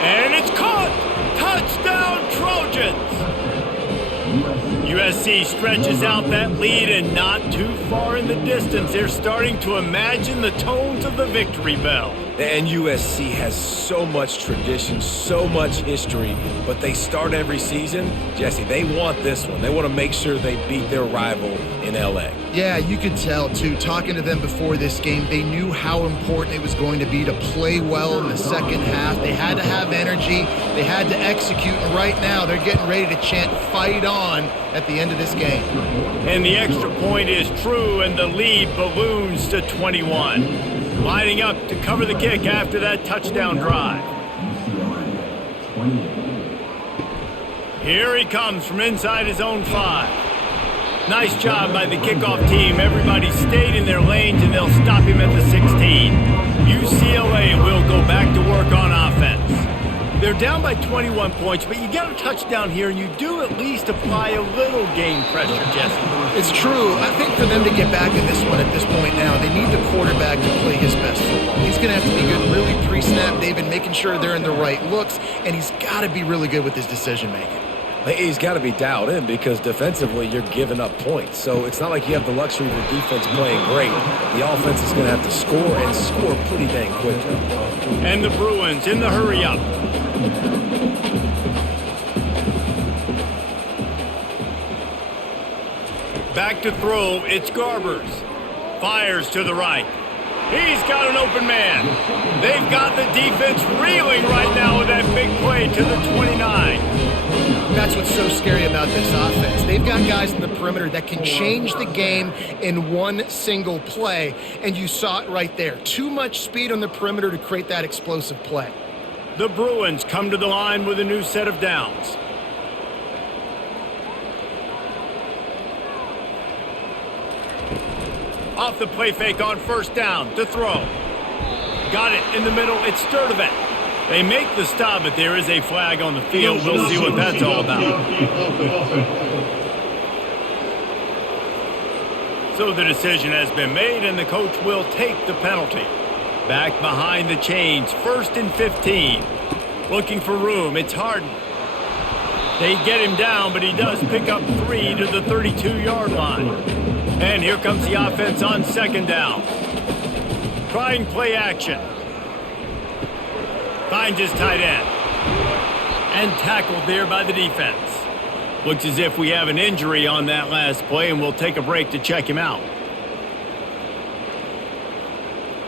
And it's caught. Touchdown, Trojans. USC stretches out that lead and not too far in the distance. They're starting to imagine the tones of the victory bell. And USC has so much tradition, so much history, but they start every season. Jesse, they want this one. They want to make sure they beat their rival in LA. Yeah, you could tell, too. Talking to them before this game, they knew how important it was going to be to play well in the second half. They had to have energy. They had to execute. And right now, they're getting ready to chant, "Fight on," at the end of this game. And the extra point is true, and the lead balloons to 21. Lining up to cover the kick after that touchdown drive. Here he comes from inside his own 5. Nice job by the kickoff team. Everybody stayed in their lanes, and they'll stop him at the 16. UCLA will go back to work on offense. They're down by 21 points, but you get a touchdown here, and you do at least apply a little game pressure, Jesse. It's true. I think for them to get back in this one at this point now, they need the quarterback to play his best football. He's going to have to be good really pre-snap, David, making sure they're in the right looks, and he's got to be really good with his decision-making. He's got to be dialed in because defensively you're giving up points. So it's not like you have the luxury of the defense playing great. The offense is going to have to score and score pretty dang quickly. And the Bruins in the hurry-up. Back to throw, it's Garbers. Fires to the right. He's got an open man. They've got the defense reeling right now with that big play to the 29. That's what's so scary about this offense. They've got guys in the perimeter that can change the game in one single play, and you saw it right there. Too much speed on the perimeter to create that explosive play. The Bruins come to the line with a new set of downs. Off the play fake on first down to throw. Got it in the middle. It's Sturdivant. They make the stop, but there is a flag on the field. We'll see what that's all about. So the decision has been made, and the coach will take the penalty. Back behind the chains, 1st and 15. Looking for room. It's Harden. They get him down, but he does pick up 3 to the 32-yard line. And here comes the offense on second down. Trying play action. Finds his tight end. And tackled there by the defense. Looks as if we have an injury on that last play, and we'll take a break to check him out.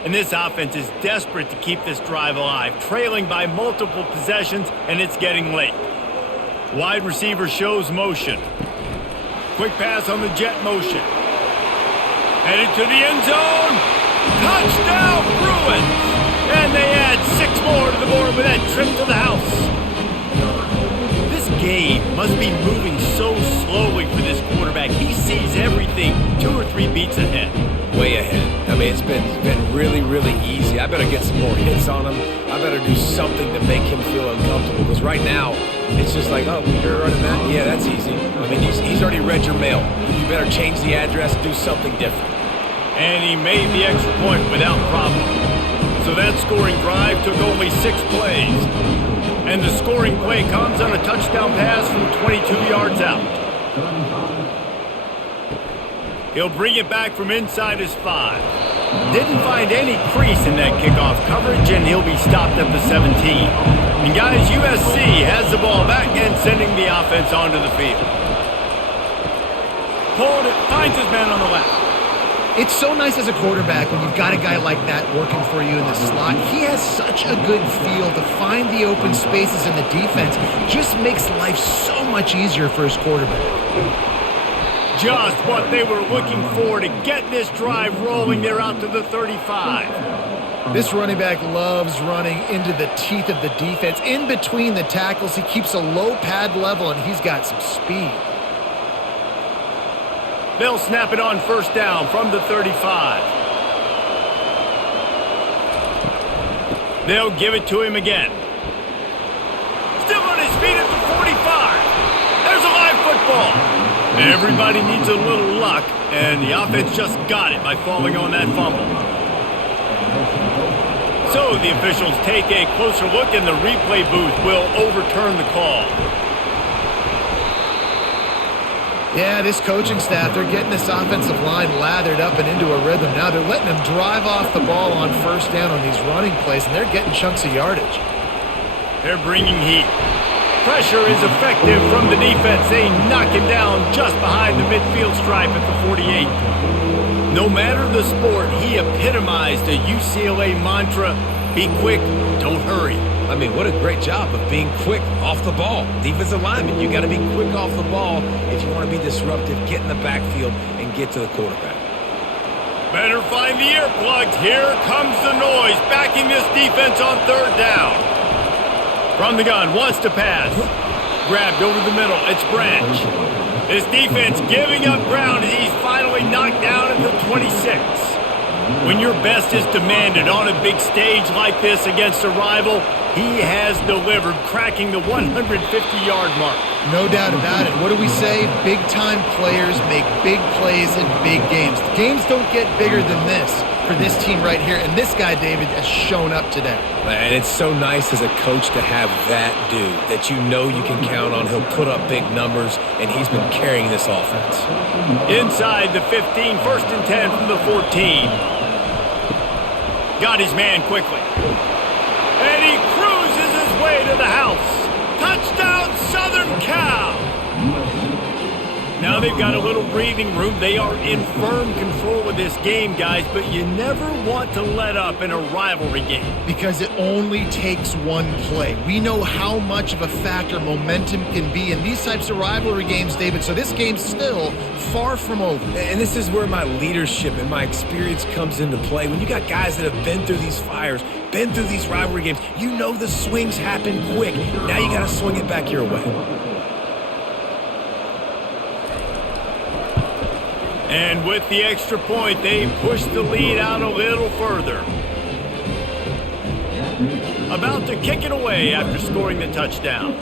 And this offense is desperate to keep this drive alive, trailing by multiple possessions, and it's getting late. Wide receiver shows motion. Quick pass on the jet motion. Headed to the end zone. Touchdown, Bruins! And they add 6 more to the board with that trip to the house. This game must be moving so slowly for this quarterback. He sees everything 2 or 3 beats ahead. Way ahead. I mean, it's been really, really easy. I better get some more hits on him. I better do something to make him feel uncomfortable. Because right now, it's just like, oh, you're running that? Yeah, that's easy. I mean, he's already read your mail. You better change the address, do something different. And he made the extra point without problem. So that scoring drive took only 6 plays. And the scoring play comes on a touchdown pass from 22 yards out. He'll bring it back from inside his 5. Didn't find any crease in that kickoff coverage, and he'll be stopped at the 17. And guys, USC has the ball back and sending the offense onto the field. Pulling it, finds his man on the left. It's so nice as a quarterback when you've got a guy like that working for you in the slot. He has such a good feel to find the open spaces in the defense. Just makes life so much easier for his quarterback. Just what they were looking for to get this drive rolling. They're out to the 35. This running back loves running into the teeth of the defense. In between the tackles, he keeps a low pad level, and he's got some speed. They'll snap it on first down from the 35. They'll give it to him again. Still on his feet at the 45. There's a live football. Everybody needs a little luck, and the offense just got it by falling on that fumble. So the officials take a closer look, and the replay booth will overturn the call. Yeah, this coaching staff, they're getting this offensive line lathered up and into a rhythm. Now they're letting them drive off the ball on first down on these running plays, and they're getting chunks of yardage. They're bringing heat. Pressure is effective from the defense. They knock him down just behind the midfield stripe at the 48. No matter the sport, he epitomized a UCLA mantra, be quick, don't hurry. I mean, what a great job of being quick off the ball. Defensive lineman, you got to be quick off the ball if you want to be disruptive, get in the backfield, and get to the quarterback. Better find the earplugs. Here comes the noise, backing this defense on third down. From the gun, wants to pass. Grabbed over the middle, it's Branch. This defense giving up ground as he's finally knocked down at the 26. When your best is demanded on a big stage like this against a rival, he has delivered, cracking the 150-yard mark. No doubt about it. What do we say? Big-time players make big plays in big games. The games don't get bigger than this for this team right here, and this guy, David, has shown up today. And it's so nice as a coach to have that dude that you know you can count on. He'll put up big numbers, and he's been carrying this offense. Inside the 15, first and 10 from the 14. Got his man quickly. And he cruises his way to the house. Touchdown, Southern Cal! Now they've got a little breathing room. They are in firm control of this game, guys, but you never want to let up in a rivalry game. Because it only takes one play. We know how much of a factor momentum can be in these types of rivalry games, David, so this game's still far from over. And this is where my leadership and my experience comes into play. When you got guys that have been through these fires, been through these rivalry games, you know the swings happen quick. Now you got to swing it back your way. And with the extra point, they push the lead out a little further. About to kick it away after scoring the touchdown.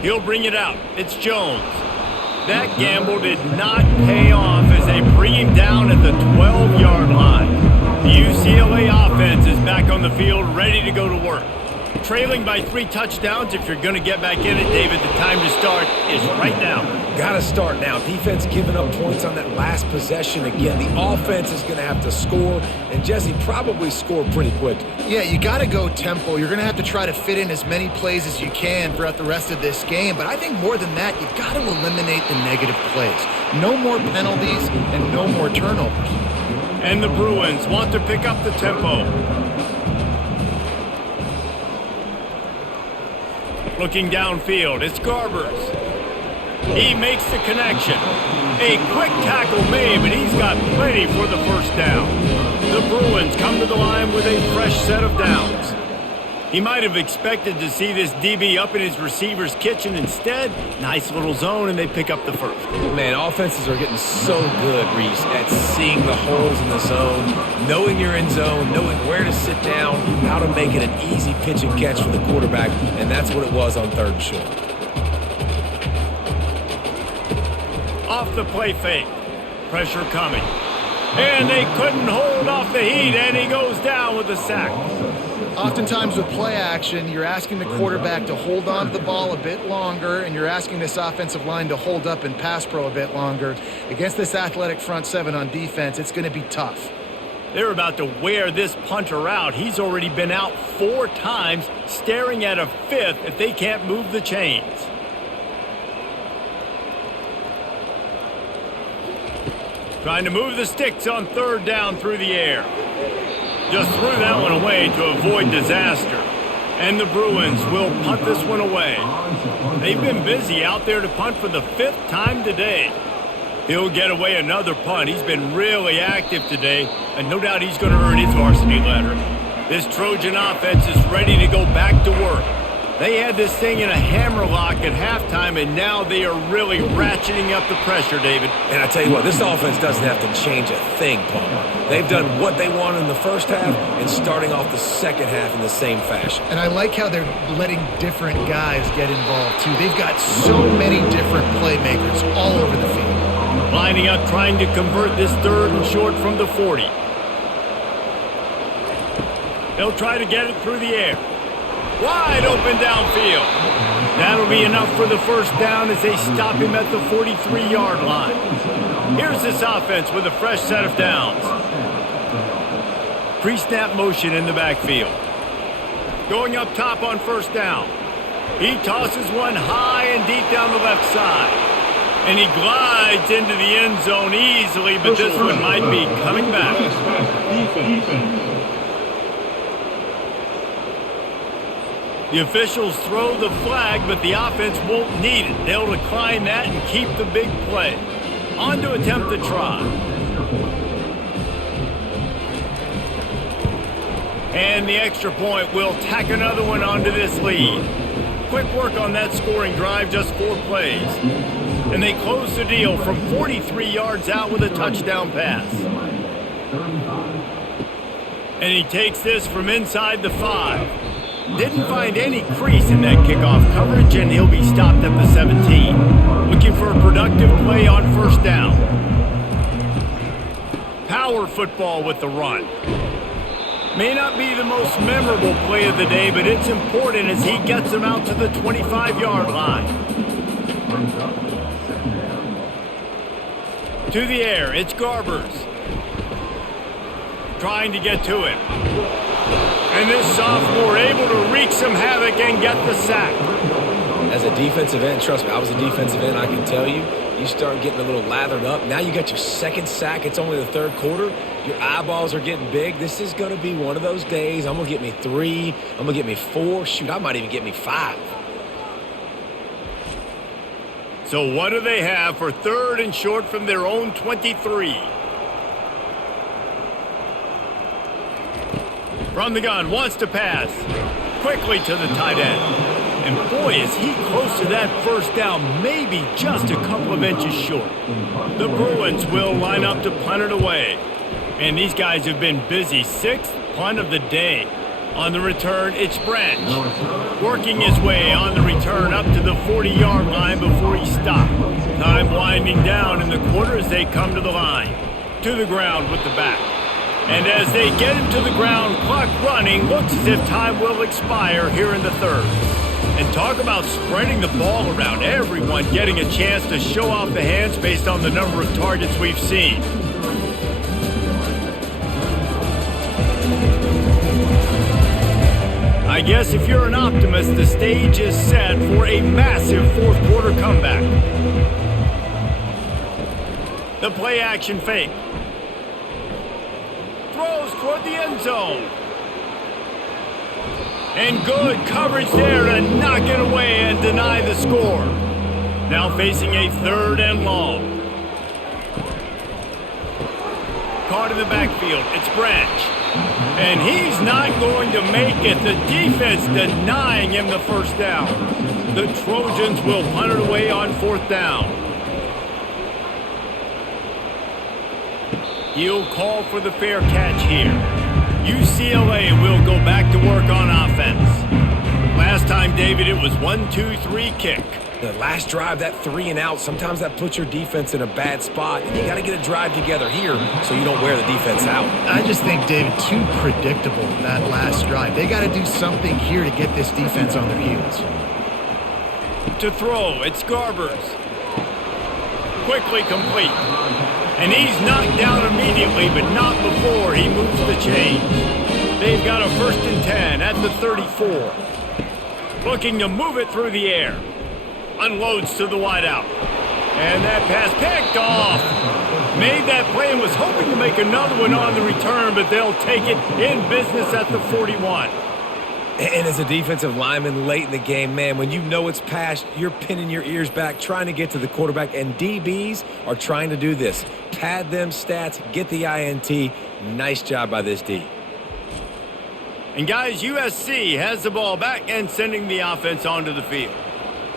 He'll bring it out. It's Jones. That gamble did not pay off as they bring him down at the 12-yard line. The UCLA offense is back on the field, ready to go to work. Trailing by 3 touchdowns. If you're going to get back in it, David, the time to start is right now. Got to start now. Defense giving up points on that last possession again. The offense is going to have to score, and Jesse probably scored pretty quick. Yeah, you got to go tempo. You're going to have to try to fit in as many plays as you can throughout the rest of this game, but I think more than that, you've got to eliminate the negative plays. No more penalties and no more turnovers. And the Bruins want to pick up the tempo. Looking downfield, it's Garbers. He makes the connection. A quick tackle made, but he's got plenty for the first down. The Bruins come to the line with a fresh set of downs. He might have expected to see this DB up in his receiver's kitchen. Instead, nice little zone, and they pick up the first. Man, offenses are getting so good, Reese, at seeing the holes in the zone, knowing you're in zone, knowing where to sit down, how to make it an easy pitch and catch for the quarterback, and that's what it was on 3rd and short. Off the play fake. Pressure coming. And they couldn't hold off the heat, and he goes down with a sack. Oftentimes with play action, you're asking the quarterback to hold on to the ball a bit longer, and you're asking this offensive line to hold up in pass pro a bit longer. Against this athletic front 7 on defense, it's going to be tough. They're about to wear this punter out. He's already been out 4 times, staring at a 5th if they can't move the chains. Trying to move the sticks on 3rd down through the air. Just threw that one away to avoid disaster. And the Bruins will punt this one away. They've been busy out there to punt for the 5th time today. He'll get away another punt. He's been really active today, and no doubt he's going to earn his varsity letter. This Trojan offense is ready to go back to work. They had this thing in a hammerlock at halftime, and now they are really ratcheting up the pressure, David. And I tell you what, this offense doesn't have to change a thing, Palmer. They've done what they wanted in the first half and starting off the second half in the same fashion. And I like how they're letting different guys get involved, too. They've got so many different playmakers all over the field. Lining up, trying to convert this 3rd and short from the 40. They'll try to get it through the air. Wide open downfield. That'll be enough for the first down as they stop him at the 43-yard line. Here's this offense with a fresh set of downs. Pre-snap motion in the backfield. Going up top on first down. He tosses one high and deep down the left side. And he glides into the end zone easily, but this one might be coming back. The officials throw the flag, but the offense won't need it. They'll decline that and keep the big play. On to attempt the try. And the extra point will tack another one onto this lead. Quick work on that scoring drive, just 4 plays. And they close the deal from 43 yards out with a touchdown pass. And he takes this from inside the 5. Didn't find any crease in that kickoff coverage, and he'll be stopped at the 17. Looking for a productive play on first down. Power football with the run. May not be the most memorable play of the day, but it's important as he gets him out to the 25-yard line. To the air, it's Garbers. Trying to get to him. And this sophomore able to wreak some havoc and get the sack. As a defensive end, trust me, I was a defensive end, I can tell you, you start getting a little lathered up. Now you got your 2nd sack. It's only the 3rd quarter. Your eyeballs are getting big. This is going to be one of those days. I'm going to get me 3. I'm going to get me 4. Shoot, I might even get me 5. So what do they have for 3rd and short from their own 23? From the gun, wants to pass. Quickly to the tight end. And boy, is he close to that first down, maybe just a couple of inches short. The Bruins will line up to punt it away. And these guys have been busy. 6th punt of the day. On the return, it's Branch. Working his way on the return up to the 40-yard line before he stopped. Time winding down in the quarter as they come to the line. To the ground with the back. And as they get him to the ground, clock running, looks as if time will expire here in the 3rd. And talk about spreading the ball around, everyone getting a chance to show off the hands based on the number of targets we've seen. I guess if you're an optimist, the stage is set for a massive 4th quarter comeback. The play action fake. Throws toward the end zone. And good coverage there to knock it away and deny the score. Now facing a 3rd and long. Caught in the backfield, it's Branch. And he's not going to make it. The defense denying him the first down. The Trojans will punt it away on 4th down. He'll call for the fair catch here. UCLA will go back to work on offense. Last time, David, it was 1-2-3 kick. The last drive, that 3 and out, sometimes that puts your defense in a bad spot. And you got to get a drive together here so you don't wear the defense out. I just think, David, too predictable that last drive. They got to do something here to get this defense on their heels. To throw, it's Garbers. Quickly complete. And he's knocked down immediately, but not before he moves the chains. They've got a 1st and 10 at the 34. Looking to move it through the air. Unloads to the wideout. And that pass picked off. Made that play and was hoping to make another one on the return, but they'll take it in business at the 41. And as a defensive lineman late in the game, man, when you know it's past, you're pinning your ears back, trying to get to the quarterback, and DBs are trying to do this. Pad them stats, get the INT. Nice job by this D. And guys, USC has the ball back and sending the offense onto the field.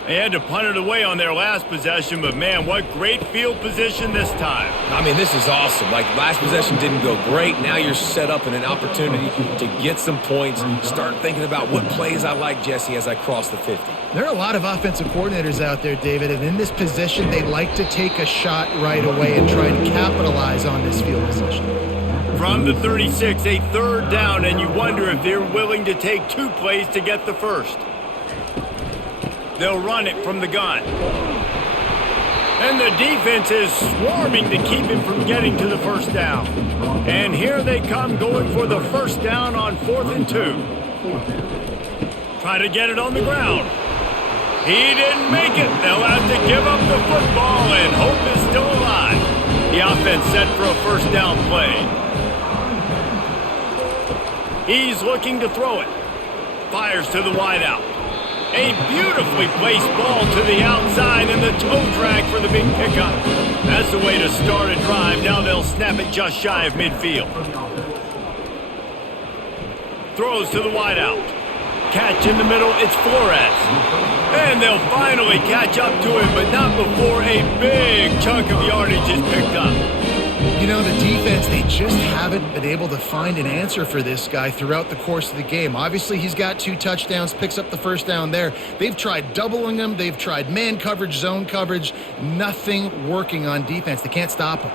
They had to punt it away on their last possession, but man, what great field position this time. I mean, this is awesome. Like, last possession didn't go great. Now you're set up in an opportunity to get some points. Start thinking about what plays I like, Jesse, as I cross the 50. There are a lot of offensive coordinators out there, David, and in this position, they like to take a shot right away and try to capitalize on this field position. From the 36, a third down, and you wonder if they're willing to take 2 plays to get the first. They'll run it from the gun. And the defense is swarming to keep him from getting to the first down. And here they come going for the first down on 4th and 2. Try to get it on the ground. He didn't make it. They'll have to give up the football, and hope is still alive. The offense set for a first down play. He's looking to throw it. Fires to the wideout. A beautifully placed ball to the outside and the toe drag for the big pickup. That's the way to start a drive. Now they'll snap it just shy of midfield. Throws to the wideout. Catch in the middle, it's Flores. And they'll finally catch up to him, but not before a big chunk of yardage is picked up. You know, the defense, they just haven't been able to find an answer for this guy throughout the course of the game. Obviously, he's got 2 touchdowns, picks up the first down there. They've tried doubling him. They've tried man coverage, zone coverage. Nothing working on defense. They can't stop him.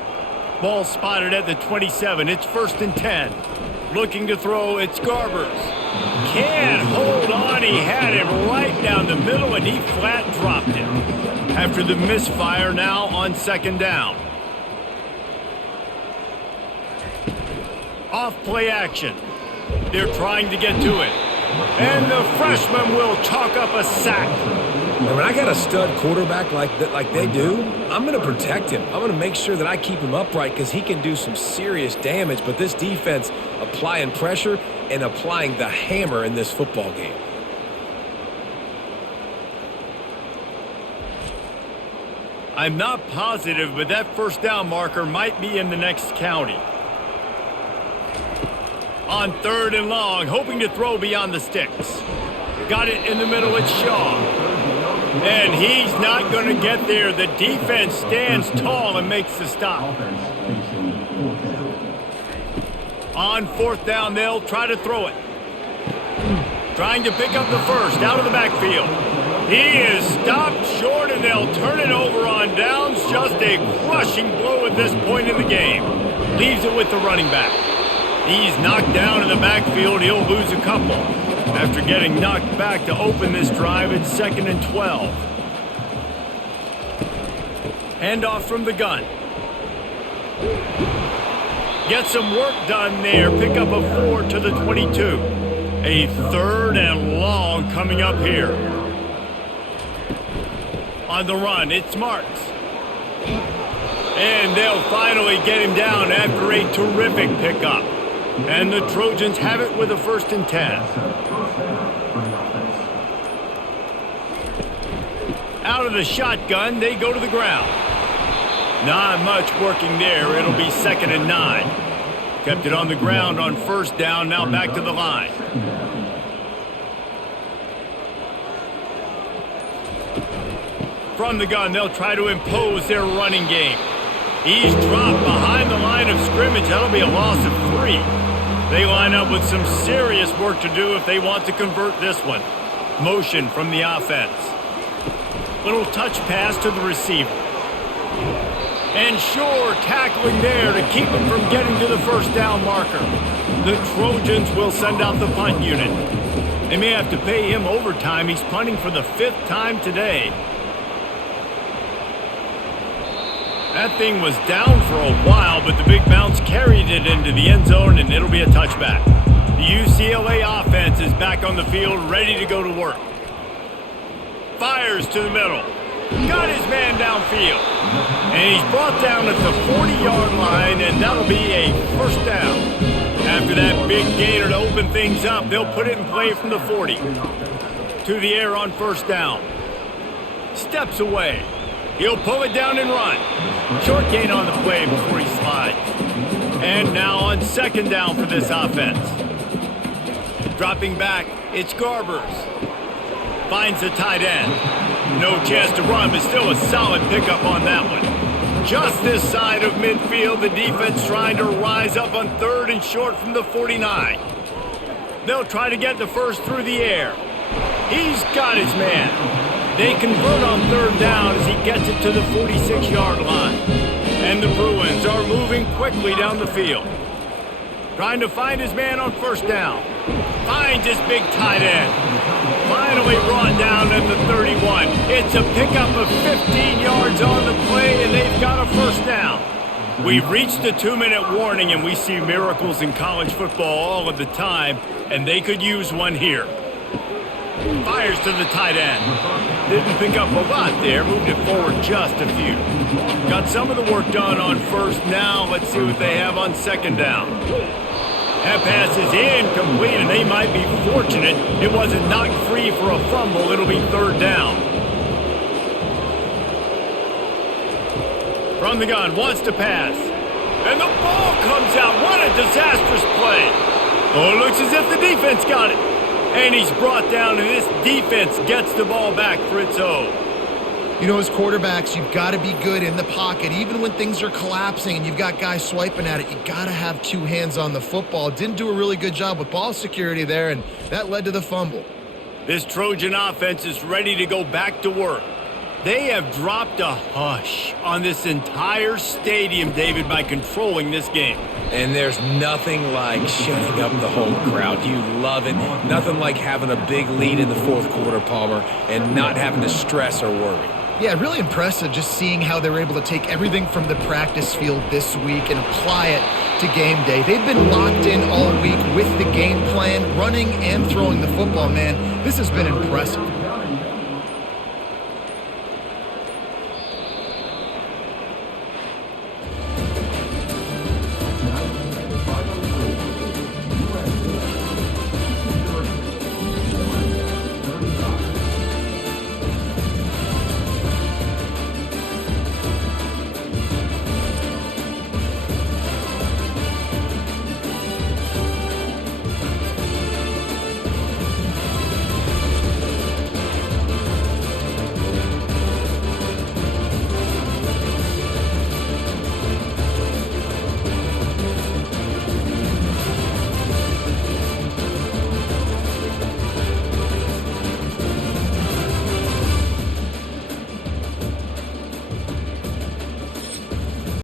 Ball spotted at the 27. It's 1st and 10. Looking to throw, it's Garbers. Can't hold on. He had him right down the middle, and he flat dropped him. After the misfire now on 2nd down. Off play action. They're trying to get to it. And the freshman will chalk up a sack. And when I got a stud quarterback like they do, I'm going to protect him. I'm going to make sure that I keep him upright because he can do some serious damage. But this defense applying pressure and applying the hammer in this football game. I'm not positive, but that first down marker might be in the next county. On 3rd and long, hoping to throw beyond the sticks. Got it in the middle, it's Shaw. And he's not going to get there. The defense stands tall and makes the stop. On 4th down, they'll try to throw it. Trying to pick up the first, out of the backfield. He is stopped short, and they'll turn it over on downs. Just a crushing blow at this point in the game. Leaves it with the running back. He's knocked down in the backfield. He'll lose a couple. After getting knocked back to open this drive, it's 2nd and 12. Handoff from the gun. Get some work done there. Pick up a 4 to the 22. A 3rd and long coming up here. On the run, it's Marks. And they'll finally get him down after a terrific pickup. And the Trojans have it with a 1st and 10. Out of the shotgun, they go to the ground. Not much working there. It'll be 2nd and 9. Kept it on the ground on 1st down, now back to the line. From the gun, they'll try to impose their running game. He's dropped behind the line of scrimmage. That'll be a loss of 3. They line up with some serious work to do if they want to convert this one. Motion from the offense. Little touch pass to the receiver. And sure, tackling there to keep him from getting to the first down marker. The Trojans will send out the punt unit. They may have to pay him overtime. He's punting for the 5th time today. That thing was down for a while, but the big bounce carried it into the end zone, and it'll be a touchback. The UCLA offense is back on the field, ready to go to work. Fires to the middle. Got his man downfield. And he's brought down at the 40-yard line, and that'll be a first down. After that big gainer to open things up, they'll put it in play from the 40. To the air on first down. Steps away. He'll pull it down and run. Short gain on the play before he slides. And now on 2nd down for this offense. Dropping back, it's Garbers. Finds the tight end. No chance to run, but still a solid pickup on that one. Just this side of midfield, the defense trying to rise up on 3rd and short from the 49. They'll try to get the first through the air. He's got his man. They convert on 3rd down as he gets it to the 46-yard line. And the Bruins are moving quickly down the field. Trying to find his man on 1st down. Finds his big tight end. Finally brought down at the 31. It's a pickup of 15 yards on the play, and they've got a 1st down. We've reached the 2-minute warning, and we see miracles in college football all of the time, and they could use one here. Fires to the tight end. Didn't pick up a lot there, moved it forward just a few. Got some of the work done on 1st. Now let's see what they have on 2nd down. That pass is incomplete, and they might be fortunate it wasn't knocked free for a fumble. It'll be 3rd down. From the gun, wants to pass. And the ball comes out. What a disastrous play. Oh, it looks as if the defense got it. And he's brought down, and this defense gets the ball back for its own. You know, as quarterbacks, you've got to be good in the pocket. Even when things are collapsing and you've got guys swiping at it, you got to have 2 hands on the football. Didn't do a really good job with ball security there, and that led to the fumble. This Trojan offense is ready to go back to work. They have dropped a hush on this entire stadium, David, by controlling this game. And there's nothing like shutting up the home crowd. You love it. Nothing like having a big lead in the 4th quarter, Palmer, and not having to stress or worry. Yeah, really impressive just seeing how they were able to take everything from the practice field this week and apply it to game day. They've been locked in all week with the game plan, running and throwing the football, man. This has been impressive.